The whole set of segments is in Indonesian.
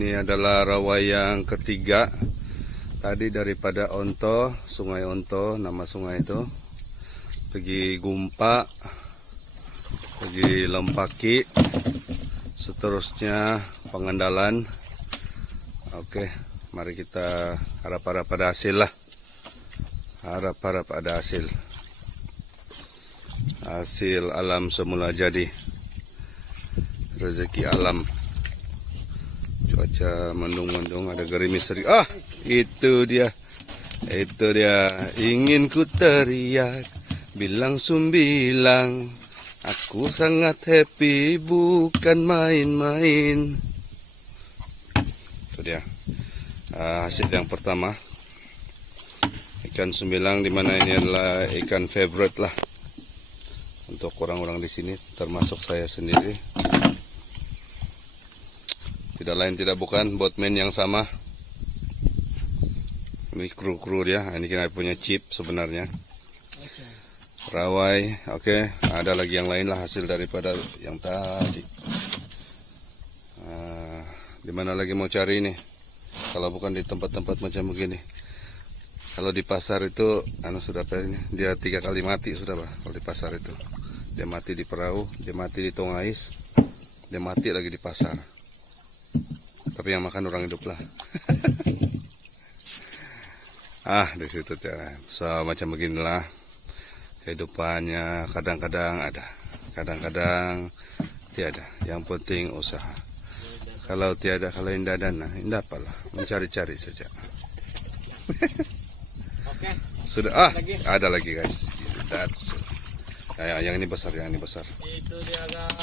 Ini adalah rawa yang ketiga. Tadi daripada Onto, Sungai Onto, nama sungai itu. Pergi Gumpa, pergi Lempaki, seterusnya Pangandalan. Oke, mari kita harap-harap pada hasil lah. Harap-harap ada hasil. Hasil alam semula jadi. Rezeki alam. Cuaca mendung-mendung, ada gerimis sedikit. Ah, itu dia. Itu dia. Ingin ku teriak, bilang sumbilang. Aku sangat happy, bukan main-main. Itu dia. Hasil yang pertama. Ikan sumbilang, dimana ini adalah ikan favorite lah untuk orang-orang di sini, termasuk saya sendiri. Tidak lain tidak bukan boatman yang sama. Ini kru dia. Ini kita punya chip sebenarnya. Rawai, oke. Ada lagi yang lain lah hasil daripada yang tadi. Dimana lagi mau cari ini? Kalau bukan di tempat-tempat macam begini. Kalau di pasar itu, sudah ini, dia 3 kali mati sudah Pak. Kalau di pasar itu, dia mati di perahu, dia mati di Tongais, dia mati lagi di pasar. Tapi yang makan orang hidup lah. Di situ ya. So, macam beginilah kehidupannya. Kadang-kadang ada, kadang-kadang tiada. Yang penting usaha. Kalau tiada, kalau indah dana, indah apalah, mencari-cari saja. Sudah, ada lagi guys. That's yang ini besar, yang ini besar. Itu dia guys.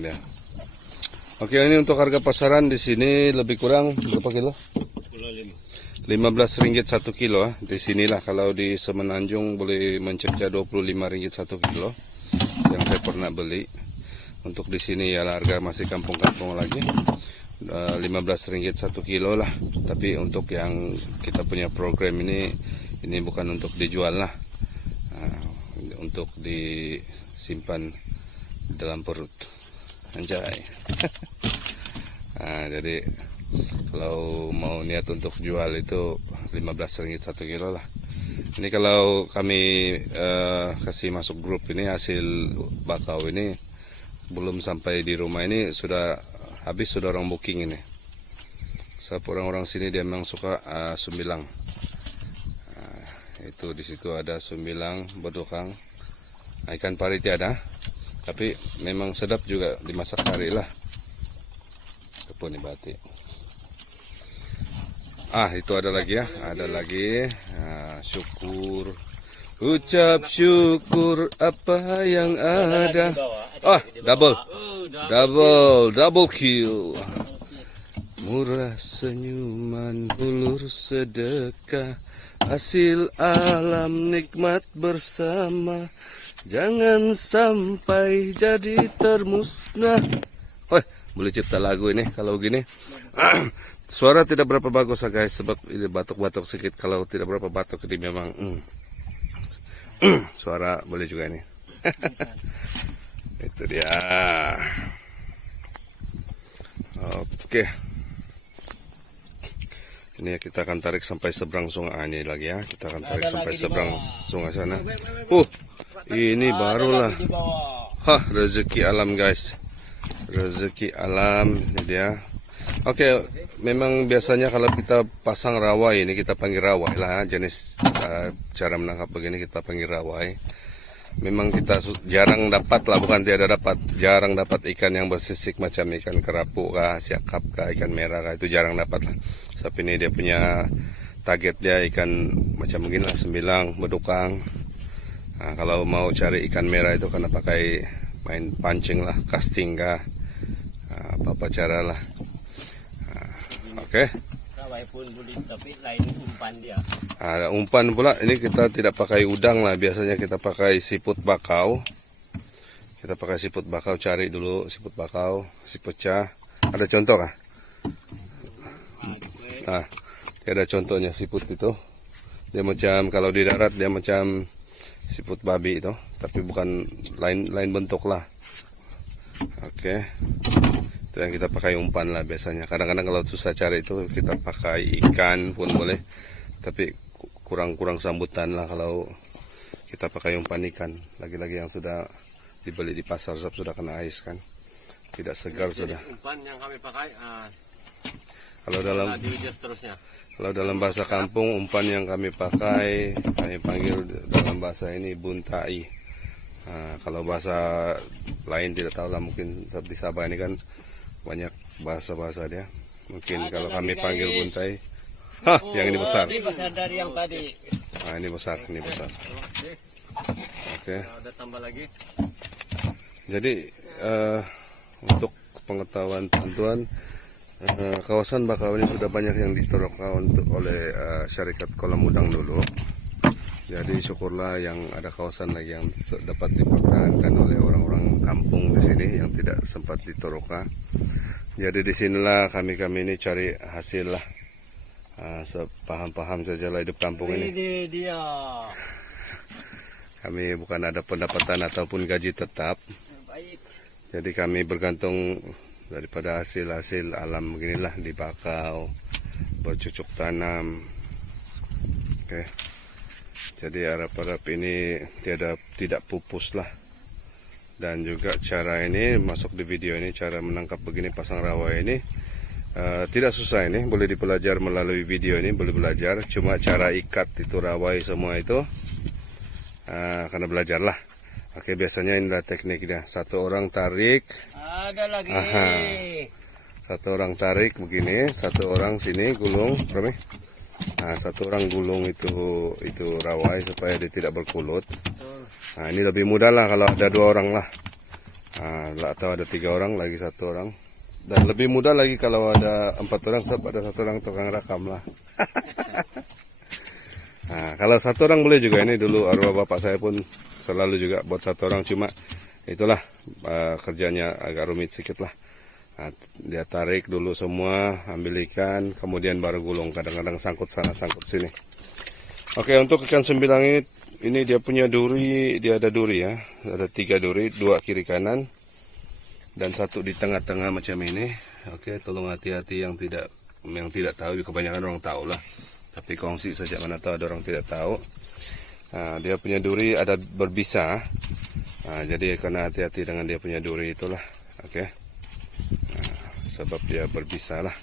Ada. Oke, ini untuk harga pasaran di sini lebih kurang berapa kilo? 15 ringgit 1 kilo. Di sinilah, kalau di Semenanjung boleh mencecah 25 ringgit 1 kilo. Yang saya pernah beli. Untuk di sini ya harga masih kampung-kampung lagi. 15 ringgit 1 kilo lah. Tapi untuk yang kita punya program ini bukan untuk dijual lah. Untuk disimpan dalam perut. Anjay. Jadi kalau mau niat untuk jual itu 15 ringgit 1 kilo lah. Ini kalau kami kasih masuk grup ini, hasil bakau ini belum sampai di rumah ini sudah habis, sudah orang booking ini. Sebab orang-orang sini dia memang suka sumbilang. Itu di situ ada sumbilang, bedukang, ikan pari tiada, tapi memang sedap juga dimasak kari lah. Tepung ni batik. Itu ada lagi ya, ada lagi. Syukur, ucap syukur apa yang ada. Double kill. Murah senyuman, hulur sedekah, hasil alam nikmat bersama. Jangan sampai jadi termusnah. Boleh cipta lagu ini kalau gini. Suara tidak berapa bagus guys, sebab ini batuk-batuk sedikit. Kalau tidak berapa batuk ini memang suara boleh juga ini. Itu dia. Oke. Ini kita akan tarik sampai seberang sungai ini lagi ya. Kita akan tarik sampai seberang sungai sana. Ini barulah. Rezeki alam guys. Rezeki alam ini dia. Oke, memang biasanya kalau kita pasang rawai ini kita panggil rawai lah, jenis cara menangkap begini kita panggil rawai. Memang kita jarang dapat lah, bukan tiada dapat, jarang dapat ikan yang bersisik macam ikan kerapu kah, siakap kah, ikan merah kah, itu jarang dapat lah. Tapi ini dia punya target dia ikan macam begini lah, sembilang, bedukang. Kalau mau cari ikan merah itu kena pakai main pancing lah, casting kah, apa cara lah. Oke. Rawai pun boleh, tapi lain umpan dia. Umpan pula ini kita tidak pakai udang lah, biasanya kita pakai siput bakau. Kita pakai siput bakau, cari dulu siput bakau, si pecah. Ada contoh kah? Ada contohnya siput itu. Dia macam kalau di darat dia macam siput babi itu, tapi bukan lain bentuk lah. Oke. Itu Itu yang kita pakai umpan lah biasanya. Kadang-kadang kalau susah cari itu kita pakai ikan pun boleh, tapi kurang sambutan lah kalau kita pakai umpan ikan. Lagi-lagi yang sudah dibeli di pasar sudah kena ais kan, tidak segar sudah. Umpan yang kami pakai kalau dalam bahasa kampung, umpan yang kami pakai kami panggil dalam bahasa ini buntai. Kalau bahasa lain tidak tahu lah, mungkin di Sabah ini kan banyak bahasa dia. Mungkin kalau kami panggil buntai. Yang ini besar. Ini besar dari yang tadi. Ini besar. Oke. Ada tambah lagi. Jadi untuk pengetahuan teman-teman, kawasan Bakau ini sudah banyak yang ditoroka oleh syarikat kolam udang dulu. Jadi syukurlah yang ada kawasan lagi yang dapat dipertahankan oleh orang-orang kampung di sini yang tidak sempat ditoroka. Jadi disinilah kami ini cari hasil lah, sepaham-paham saja lah hidup kampung ini. Dia. Kami bukan ada pendapatan ataupun gaji tetap. Baik. Jadi kami bergantung daripada hasil alam beginilah di Bakau, bercocok tanam. Oke. Jadi harap-harap ini tidak pupus lah. Dan juga cara ini masuk di video ini, cara menangkap begini pasang rawa ini tidak susah, ini boleh dipelajari melalui video ini, boleh belajar. Cuma cara ikat itu rawai semua itu karena belajar lah. Oke, biasanya inilah tekniknya. Satu orang tarik. Ada lagi. Satu orang tarik begini, satu orang sini gulung, satu orang gulung itu rawai supaya dia tidak berkulut. Nah, ini lebih mudah lah kalau ada 2 orang lah. Atau ada 3 orang lagi 1 orang. Dan lebih mudah lagi kalau ada 4 orang, sebab ada 1 orang tukang rakam lah. Nah, kalau 1 orang boleh juga. Ini dulu arwah bapak saya pun selalu juga buat 1 orang, cuma itulah kerjanya agak rumit sedikit lah. Nah, dia tarik dulu semua, ambil ikan, kemudian baru gulung. Kadang-kadang sangkut sana sangkut sini. Oke, untuk ikan sembilang ini dia punya duri, dia ada duri ya, ada 3 duri, 2 kiri kanan dan 1 di tengah-tengah macam ini. Oke, tolong hati-hati yang tidak tahu, kebanyakan orang tahu lah, tapi kongsi saja, mana tahu ada orang tidak tahu. Nah, dia punya duri ada berbisa. Nah, jadi kena hati-hati dengan dia punya duri itulah. Oke. Nah, sebab dia berbisa lah.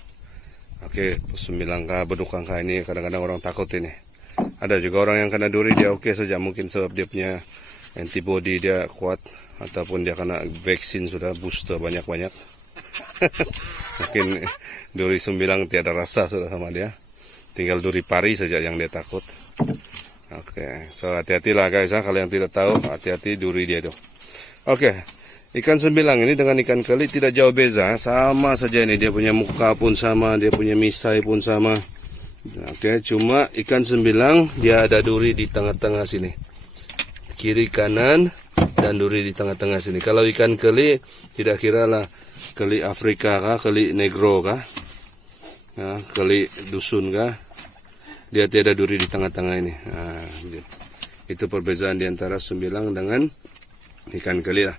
Oke, 9K bedukangka ini kadang-kadang orang takut ini. Ada juga orang yang kena duri dia oke saja, mungkin sebab dia punya antibody dia kuat, ataupun dia kena vaksin sudah booster banyak-banyak. Mungkin duri 9 tiada rasa sudah sama dia, tinggal duri pari saja yang dia takut. Oke, so hati-hatilah guys, kalau yang tidak tahu hati-hati duri dia tuh. Oke, ikan sembilang ini dengan ikan keli tidak jauh beza, sama saja ini, dia punya muka pun sama, dia punya misai pun sama. Oke, cuma ikan sembilang dia ada duri di tengah-tengah sini, kiri kanan, dan duri di tengah-tengah sini. Kalau ikan keli tidak kiralah keli Afrika kah, keli negro kah, nah, keli dusun kah, dia tiada duri di tengah-tengah ini. Nah, itu perbedaan diantara sembilang dengan ikan keli lah.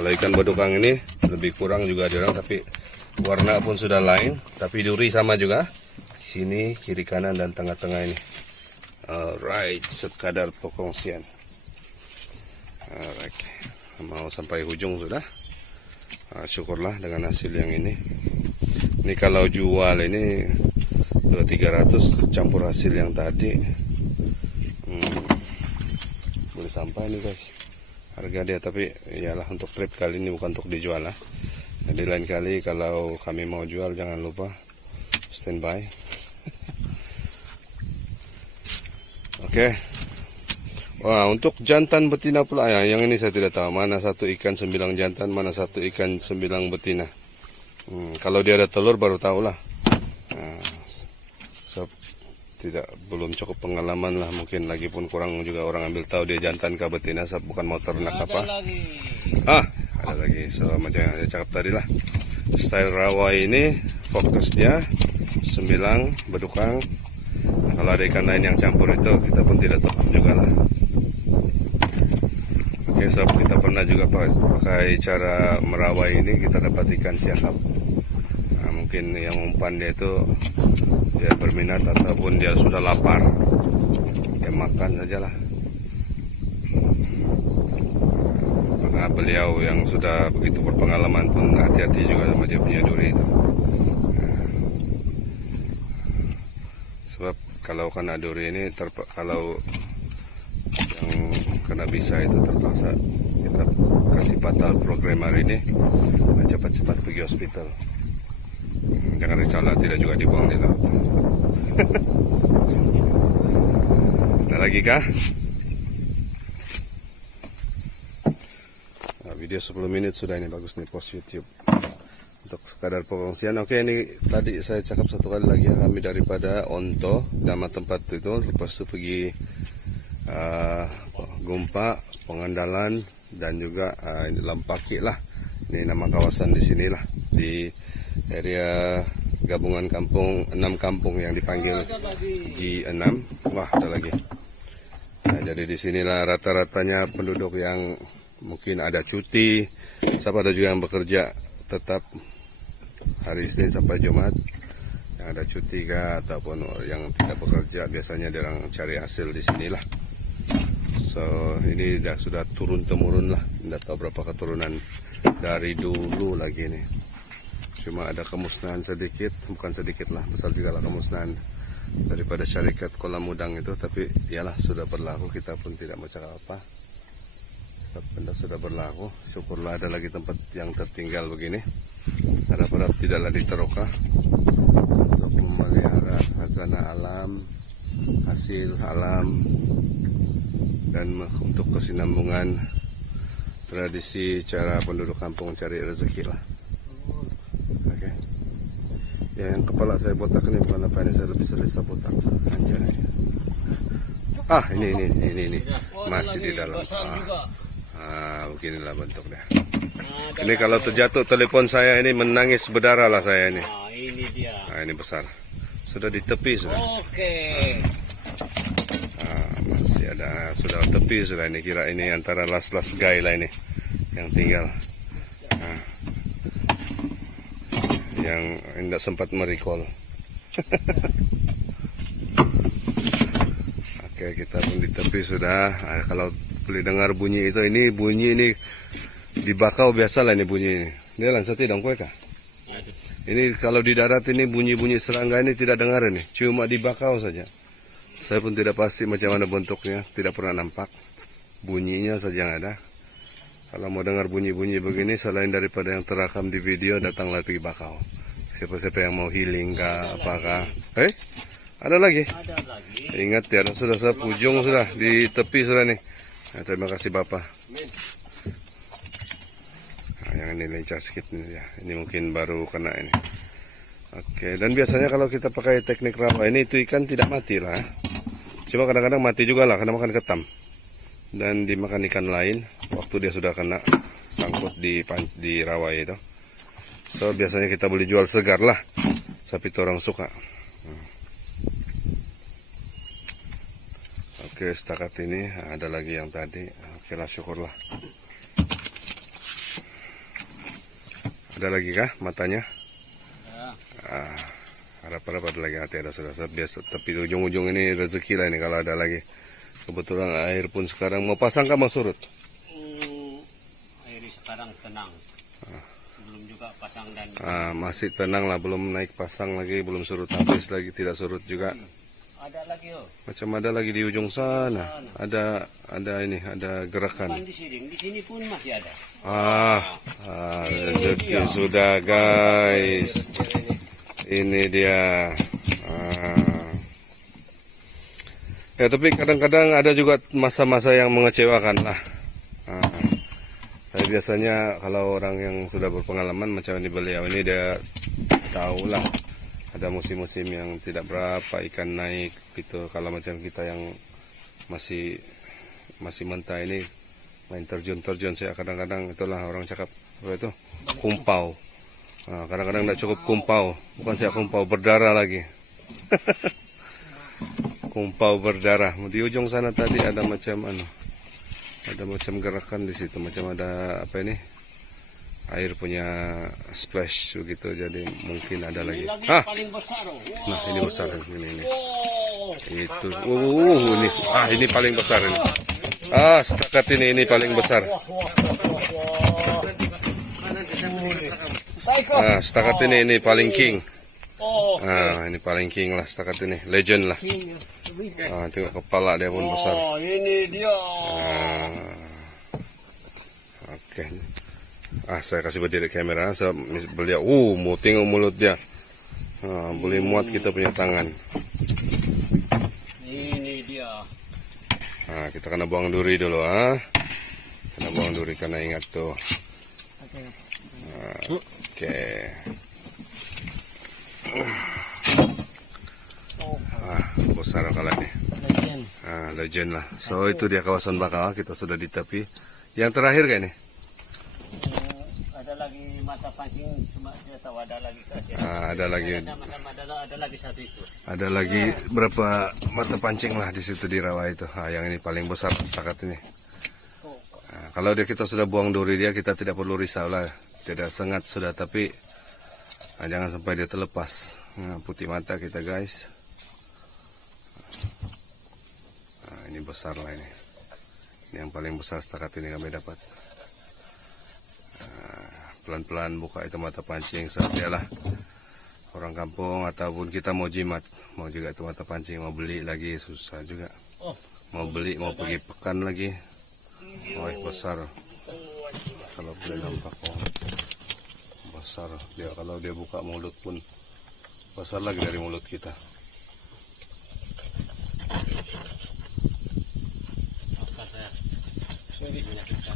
Kalau ikan bedukang ini lebih kurang juga ada orang, tapi warna pun sudah lain, tapi duri sama juga. Sini, kiri kanan, dan tengah-tengah ini. Alright, sekadar pekongsian. Alright, mau sampai ujung sudah. Syukurlah dengan hasil yang ini. Ini kalau jual ini 300 campur hasil yang tadi. Boleh sampai nih guys harga dia, tapi iyalah untuk trip kali ini bukan untuk dijual lah. Jadi lain kali kalau kami mau jual jangan lupa standby. Oke. Wah, untuk jantan betina pula ya, yang ini saya tidak tahu mana satu ikan sembilang jantan, mana satu ikan sembilang betina. Kalau dia ada telur baru tahu lah. Belum cukup pengalaman lah, mungkin lagi pun kurang juga orang ambil tahu dia jantan kah betina, bukan mau ternak apa. Ada lagi. So macam yang saya cakap tadi lah, style rawa ini fokusnya sembilang bedukang. Kalau ada ikan lain yang campur itu kita pun tidak tahu juga lah. Oke, Oke, sob, kita pernah juga pakai cara merawai ini, kita dapat ikan siakap. Nah, mungkin yang umpan dia itu dia berminat ataupun dia sudah lapar, ya makan sajalah. Karena beliau yang sudah begitu berpengalaman pun hati-hati juga sama dia punya duri itu. Sebab kalau kena duri ini kalau yang kena bisa itu terpaksa kita kasih batal program hari ini, cepat-cepat pergi hospital. Jangan salah, tidak juga dibuang di laut. Ada lagi kah? Nah, video 10 menit sudah ini, bagus nih post YouTube untuk sekadar pengungsian. Oke, ini tadi saya cakap satu kali lagi ya, kami daripada Onto, nama tempat itu, lepas itu pergi Gumpa, Pengandalan, dan juga ini Lampaki lah. Ini nama kawasan di sinilah, di area gabungan kampung 6 kampung yang dipanggil G6. Wah, ada lagi. Nah, jadi di sinilah rata-ratanya penduduk yang mungkin ada cuti, siapa ada juga yang bekerja tetap hari Senin sampai Jumat. Yang ada cuti kah ataupun yang tidak bekerja, biasanya dia orang cari hasil di sinilah. So ini sudah turun temurun lah, tidak tahu berapa keturunan dari dulu lagi nih. Cuma ada kemusnahan sedikit, bukan sedikit lah, besar juga lah kemusnahan daripada syarikat kolam udang itu. Tapi iyalah, sudah berlaku, kita pun tidak mau cakap apa. Benda sudah berlaku, syukurlah ada lagi tempat yang tertinggal begini. Harap-harap tidaklah diteroka untuk memelihara khazanah alam, hasil alam, dan untuk kesinambungan tradisi cara penduduk kampung cari rezeki lah. Oke. Ya, yang kepala saya botak ini bukan apa ini, saya lebih selesa botak. Anjay. Ini masih di dalam. Beginilah bentuknya. Ini kalau terjatuh telepon saya ini menangis berdarah lah saya ini. Ini dia. Nah, ini besar. Sudah di tepi sudah. Oke. Masih ada, sudah tepi sudah ini, kira ini antara las-las guy lah ini yang tinggal. Yang tidak sempat merecall. Oke, kita pun di tepi sudah. Kalau boleh dengar bunyi itu, ini bunyi ini di bakau biasa lah ini bunyi ini. Dia langsung dong kue kah? Ini kalau di darat ini bunyi-bunyi serangga ini tidak dengar ini, cuma di bakau saja. Saya pun tidak pasti macam mana bentuknya, tidak pernah nampak. Bunyinya saja yang ada. Kalau mau dengar bunyi-bunyi begini, selain daripada yang terekam di video, datanglah pergi bakau. Siapa-siapa yang mau healing kah, apakah? Ada lagi? Ada lagi. Ingat ya, sudah ujung sudah di tepi sudah nih. Nah, terima kasih Bapak. Nah, yang ini lincah sedikit nih ya. Ini mungkin baru kena ini. Oke, dan biasanya kalau kita pakai teknik rawa ini, itu ikan tidak mati lah. Cuma kadang-kadang mati juga lah karena makan ketam. Dan dimakan ikan lain waktu dia sudah kena sangkut di rawa itu. So biasanya kita boleh jual segar lah, tapi orang suka. Oke, setakat ini ada lagi yang tadi. Oke lah, syukurlah. Ada lagi kah matanya? Harap-harap ada lagi, hati ada sudah biasa. Tapi ujung-ujung ini rezeki lah ini kalau ada lagi. Kebetulan air pun sekarang mau pasang kah mau surut? Air sekarang tenang. Belum juga pasang dan. Masih tenang lah, belum naik pasang lagi, belum surut habis lagi, tidak surut juga. Ada lagi Macam ada lagi di ujung sana. Ada ini, ada gerakan. Bukan di sini pun masih ada. Rezeki sudah guys. Ini dia. Ya, tapi kadang-kadang ada juga masa-masa yang mengecewakan lah. Saya biasanya kalau orang yang sudah berpengalaman macam ini beliau ini, dia tahu lah ada musim-musim yang tidak berapa ikan naik gitu. Kalau macam kita yang masih mentah ini main terjun-terjun, saya kadang-kadang itulah orang cakap apa itu kumpau. Kadang-kadang tidak cukup kumpau, bukan saya kumpau berdarah lagi. Kumpau berdarah. Di ujung sana tadi ada macam Ada macam gerakan di situ, macam ada apa ini? Air punya splash begitu, jadi mungkin ada lagi. Hah? Paling besar. Nah, ini besar ini. Oh. Itu. Ini paling besar ini. Setakat ini paling besar. Setakat ini paling king. Ini paling king lah setakat ini, legend lah. Tengok kepala dia pun besar. Oh, ini dia. Oke. Saya kasih berdiri kamera, beliau. Mau tengok mulut dia. Boleh muat kita punya tangan. Ini dia. Kita kena buang duri dulu, Kena buang duri karena ingat tuh. Oke. Besar kalau ini. Legend lah. So itu dia kawasan bakal, kita sudah di tepi. Yang terakhir kayak ini. Ada lagi mata pancing, cuma saya tahu ada lagi saja. Ada lagi. Ada lagi satu itu. Ada lagi berapa mata pancing lah di situ di rawa itu. Yang ini paling besar setakat ini. Kalau kita sudah buang duri dia, kita tidak perlu risau lah. Tidak sengat sudah, tapi jangan sampai dia terlepas. Putih mata kita guys. Ini besar lah ini. Ini yang paling besar setakat ini kami dapat. Pelan-pelan buka itu mata pancing saja lah. Orang kampung ataupun kita mau jimat, mau juga itu mata pancing, mau beli lagi susah juga. Mau beli, mau pergi pekan lagi. Besar. Kalau boleh nampak besar dia, kalau dia buka mulut pun besar lagi dari mulut kita.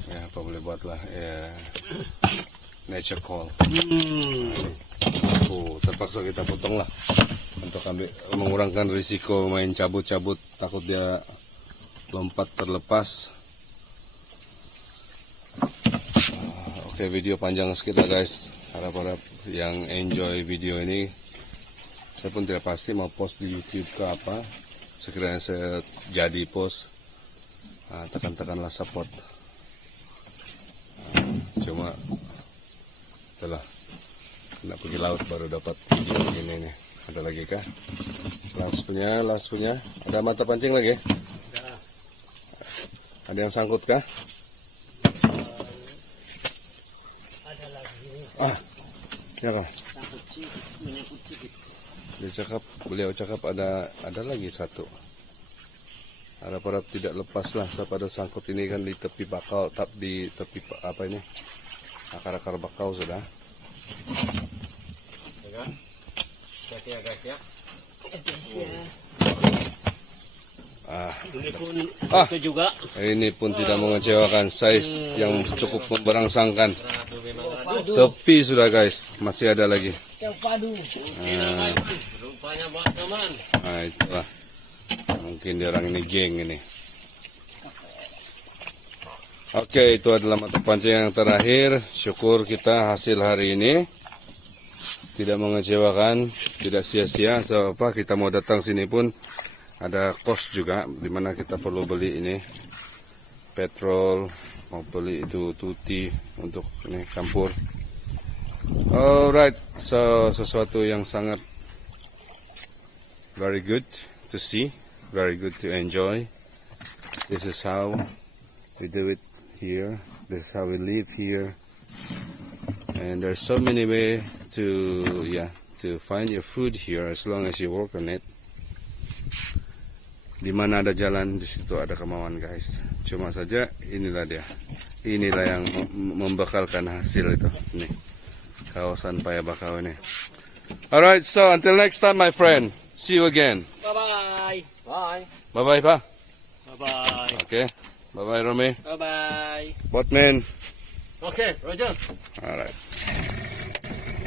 Ya apa boleh buatlah nature call. Terpaksa kita potong lah untuk mengurangkan risiko main cabut-cabut, takut dia lompat terlepas. Oke, video panjang sekitar guys. Harap-harap yang enjoy video ini. Saya pun tidak pasti mau post di YouTube ke apa. Sekiranya saya jadi post, tekan-tekanlah support. Cuma itulah, kena pergi laut baru dapat video begini nih. Ada lagi kah? Last punya. Ada mata pancing lagi? Ada yang sangkut kah? Ya kah? Beliau cakap ada lagi satu. Harap-harap tidak lepas lah. Pada sangkut ini kan di tepi bakau, di tepi apa ini? Akar-akar bakau sudah. Hati ya guys ya. Itu juga. Ini pun tidak mengecewakan, size yang cukup memberangsangkan. Tepi sudah guys, masih ada lagi. Rupanya buat teman. Itulah. Mungkin dia orang ini geng ini. Oke, itu adalah mata pancing yang terakhir. Syukur kita hasil hari ini tidak mengecewakan, tidak sia-sia. So, kita mau datang sini pun ada kos juga, dimana kita perlu beli ini petrol, mau beli itu tuti untuk ini campur. Alright, so sesuatu yang sangat very good to see, very good to enjoy. This is how we do it here. This is how we live here. And there's so many ways to find your food here as long as you work on it. Di mana ada jalan, di situ ada kemauan guys. Cuma saja inilah dia. Inilah yang membekalkan hasil itu. Nih, kawasan Paya Bakau ini. Alright, so until next time my friend. See you again. Bye-bye. Bye. Bye-bye pa. Bye-bye. Okay. Bye-bye Romy. Bye-bye. Botman. Okay, Roger. Alright.